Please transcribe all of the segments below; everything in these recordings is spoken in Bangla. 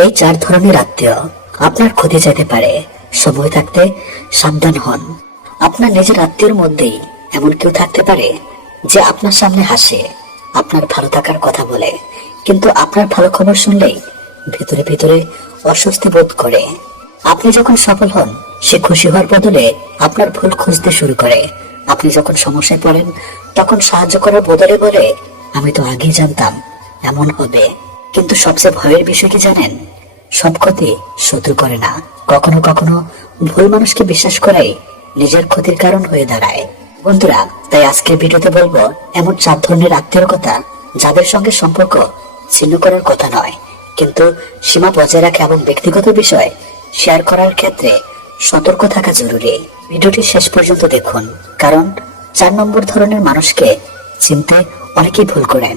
এই চার ধরনের আত্মীয় আপনার ক্ষতি চাইতে পারে। সময় থাকতে সাবধান হন। আপনার নিজের আত্মীয়র মধ্যেই এমন কেউ থাকতে পারে যে আপনার সামনে হাসে, আপনার ভালো থাকার কথা বলে, কিন্তু আপনার ভালো খবর শুনলেই ভিতরে ভিতরে অস্বস্তি বোধ করে। আপনি যখন সফল হন সে খুশি হওয়ার বদলে আপনার ভুল খুঁজতে শুরু করে। আপনি যখন সমস্যায় পড়েন তখন সাহায্য করার বদলে বলে, আমি তো আগেই জানতাম এমন হবে। কিন্তু সবচেয়ে ভয়ের বিষয় কি জানেন? সব ক্ষতি শত্রু করে না, কখনো কখনো ভুল মানুষকে বিশ্বাস করাই নিজের ক্ষতির কারণ হয়ে দাঁড়ায়। বন্ধুরা, তাই আজকের ভিডিওতে বলবো এমন চার ধরনের আত্মীয়র কথা যাদের সঙ্গে সম্পর্ক ছিন্ন করার কথা নয়, কিন্তু সীমা বজায় রাখা এবং ব্যক্তিগত বিষয় শেয়ার করার ক্ষেত্রে সতর্ক থাকা জরুরি। ভিডিওটি শেষ পর্যন্ত দেখুন, কারণ 4 নম্বর ধরনের মানুষকে চিনতে অনেকেই ভুল করেন।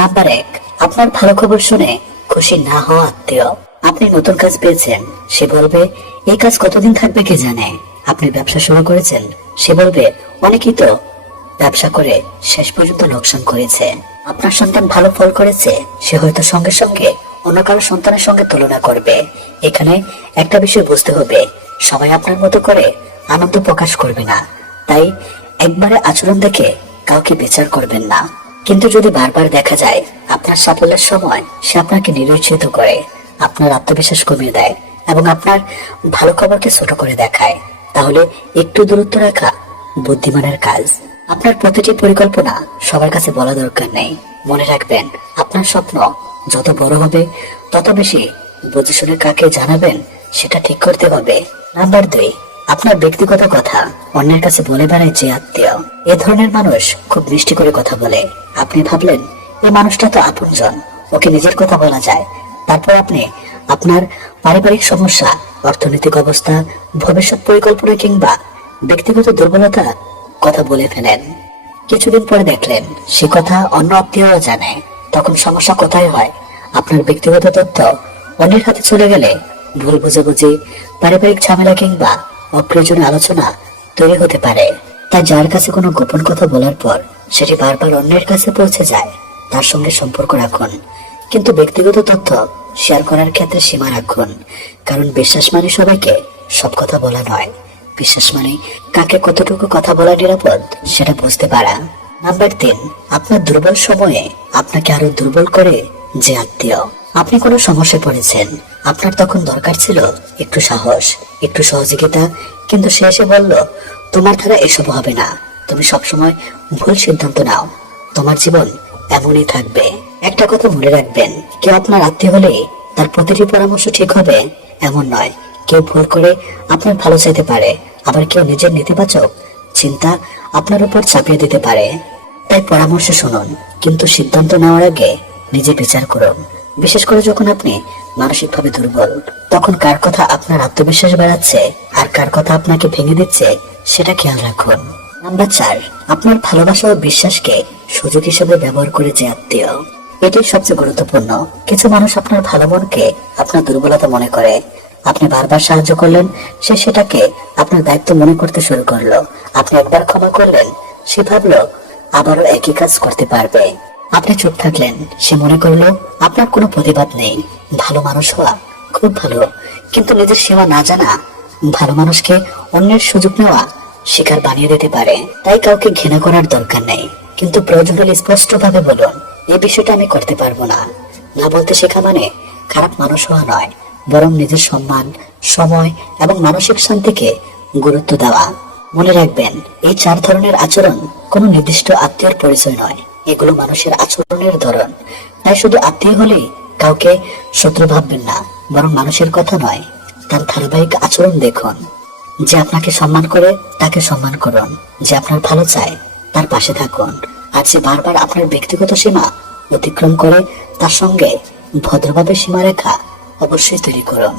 নাম্বার 1, আপনার ভালো খবর শুনে খুশি না হওয়া আত্মীয়। আপনি নতুন কাজ পেয়েছেন, সে বলবে এই কাজ কতদিন থাকবে কে জানে। আপনি ব্যবসা শুরু করেছেন, সে বলবে অনেকেই তো ব্যবসা করে শেষ পর্যন্ত লোকসান করেছে। আপনার সন্তান ভালো ফল করেছে, সে হয়তো সঙ্গে সঙ্গে অন্য কারো সন্তানের সঙ্গে তুলনা করবে। এখানে একটা বিষয় বুঝতে হবে, সবাই আপনার মতো করে আনন্দ প্রকাশ করবে না। তাই একবারে আচরণ দেখে কাউকে বিচার করবেন না। কিন্তু যদি বারবার দেখা যায় আপনার সাফল্যের সময় সে আপনাকে নিরুৎসাহিত করে, আপনার আত্মবিশ্বাস কমিয়ে দেয় এবং আপনার ভালো খবরকে ছোট করে দেখায়, তাহলে একটু দূরত্ব রাখা বুদ্ধিমানের কাজ। আপনার প্রতিটি পরিকল্পনা সবার কাছে বলা দরকার নেই। মনে রাখবেন, আপনার স্বপ্ন যত বড় হবে তত বেশি বুঝে শুনে কাকে জানাবেন সেটা ঠিক করতে হবে। নাম্বার 2, আপনার ব্যক্তিগত কথা অন্যের কাছে বলে বেড়ায় যে আত্মীয়। এ ধরনের মানুষ খুব মিষ্টি করে কথা বলে। আপনি ভাবলেন এই মানুষটা তো আপনজন, ওকে নিজের কথা বলা যায়। তারপর আপনি আপনার পারিবারিক সমস্যা, অর্থনৈতিক অবস্থা, ভবিষ্যৎ পরিকল্পনা কিংবা ব্যক্তিগত দুর্বলতা কথা বলে ফেলেন। কিছুদিন পরে দেখলেন সে কথা অন্য আত্মীয়রা জানে। তখন সমস্যা কোথায় হয়? আপনার ব্যক্তিগত তথ্য অন্যের হাতে চলে গেলে ভুল বোঝাবুঝি, পারিবারিক ঝামেলা কিংবা অপ্রয়োজনীয় আলোচনা তৈরি হতে পারে। তাই যার কাছে কোনো গোপন কথা বলার পর সেটি বারবার অন্যের কাছে পৌঁছে যায়, তার সঙ্গে সম্পর্ক রাখুন, কিন্তু ব্যক্তিগত তথ্য শেয়ার করার ক্ষেত্রে সীমা রাখুন। কারণ বিশ্বাস মানে সবাইকে সব কথা বলা নয়, বিশ্বাস মানে কাকে কতটুকু কথা বলা নিরাপদ সেটা বুঝতে পারা। নাম্বার 3, আপনার দুর্বল সময়ে আপনাকে আরো দুর্বল করে যে আত্মীয়। আপনি কোনো সমস্যায় পড়েছেন, আপনার তখন দরকার ছিল একটু সাহস, একটু সহযোগিতা, কিন্তু সে এসে বলল তোমার দ্বারা এসব হবে না, তুমি সবসময় ভুল সিদ্ধান্ত নাও, তোমার জীবন এমনই থাকবে। একটা কথা মনে রাখবেন, কেউ আপনার আত্মীয় হলে তার প্রতিটি পরামর্শ ঠিক হবে এমন নয়। কেউ ভুল করে আপনার ভালো চাইতে পারে, আবার কেউ নিজের নেতিবাচক চিন্তা আপনার উপর চাপিয়ে দিতে পারে। তাই পরামর্শ শুনুন, কিন্তু সিদ্ধান্ত নেওয়ার আগে নিজে বিচার করুন। বিশেষ করে যখন আপনি মানসিকভাবে দুর্বল, তখন কার কথা আপনার আত্মবিশ্বাস বাড়াচ্ছে আর কার কথা আপনাকে ভেঙে দিচ্ছে সেটা খেয়াল রাখুন। নাম্বার 4, আপনার ভালোবাসা ও বিশ্বাসকে সুযোগ হিসেবে ব্যবহার করে যে আত্মীয়। এটাই সবচেয়ে গুরুত্বপূর্ণ। কিছু মানুষ আপনার ভালো মনকে আপনার দুর্বলতা মনে করে। আপনি বারবার সাহায্য করলেন, সে সেটাকে আপনার দায়িত্ব মনে করতে শুরু করলো। আপনি একবার ক্ষমা করলেন, সে ভাবলো আবারও একই কাজ করতে পারবে। আপনি চুপ থাকলেন, সে মনে করলো আপনার কোনো প্রতিবাদ নেই। ভালো মানুষ হওয়া খুব ভালো, কিন্তু নিজের সীমা না জানা ভালো মানুষকে অন্যের সুযোগ নেওয়া শিকার বানিয়ে দিতে পারে। তাই কাউকে ঘৃণা করার দরকার নেই, কিন্তু প্রয়োজন হলে স্পষ্ট ভাবে বলুন এই বিষয়টা আমি করতে পারবো না। না বলতে শেখা মানে খারাপ মানুষ হওয়া নয়, বরং নিজের সম্মান, সময় এবং মানসিক শান্তিকে গুরুত্ব দেওয়া। মনে রাখবেন, এই 4 ধরনের আচরণ কোনো নির্দিষ্ট আত্মীয়র পরিচয় নয়, এগুলো মানুষের আচরণের ধরন। তাই শুধু আত্মীয় হলেই কাউকে শত্রু ভাববেন না, বরং মানুষের কথা নয়, তার ধারাবাহিক আচরণ দেখুন। যে আপনাকে সম্মান করে তাকে সম্মান করুন, যে আপনার ভালো চায় তার পাশে থাকুন, আর যে বারবার আপনার ব্যক্তিগত সীমা অতিক্রম করে তার সঙ্গে ভদ্রভাবে সীমারেখা অবশ্যই তৈরি করুন।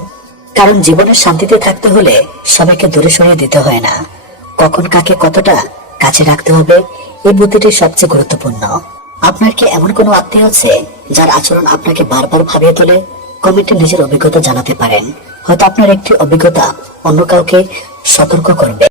কারণ জীবনের শান্তিতে থাকতে হলে সবাইকে দূরে সরিয়ে দিতে হয় না, কখন কাকে কতটা কাছে রাখতে হবে এই বুদ্ধিটি সবচেয়ে গুরুত্বপূর্ণ। আপনার কি এমন কোনো আত্মীয় আছে যার আচরণ আপনাকে বারবার ভাবিয়ে তোলে? কমেন্টে নিজের অভিজ্ঞতা জানাতে পারেন, হয়তো আপনার একটি অভিজ্ঞতা অন্য কাউকে সতর্ক করবে।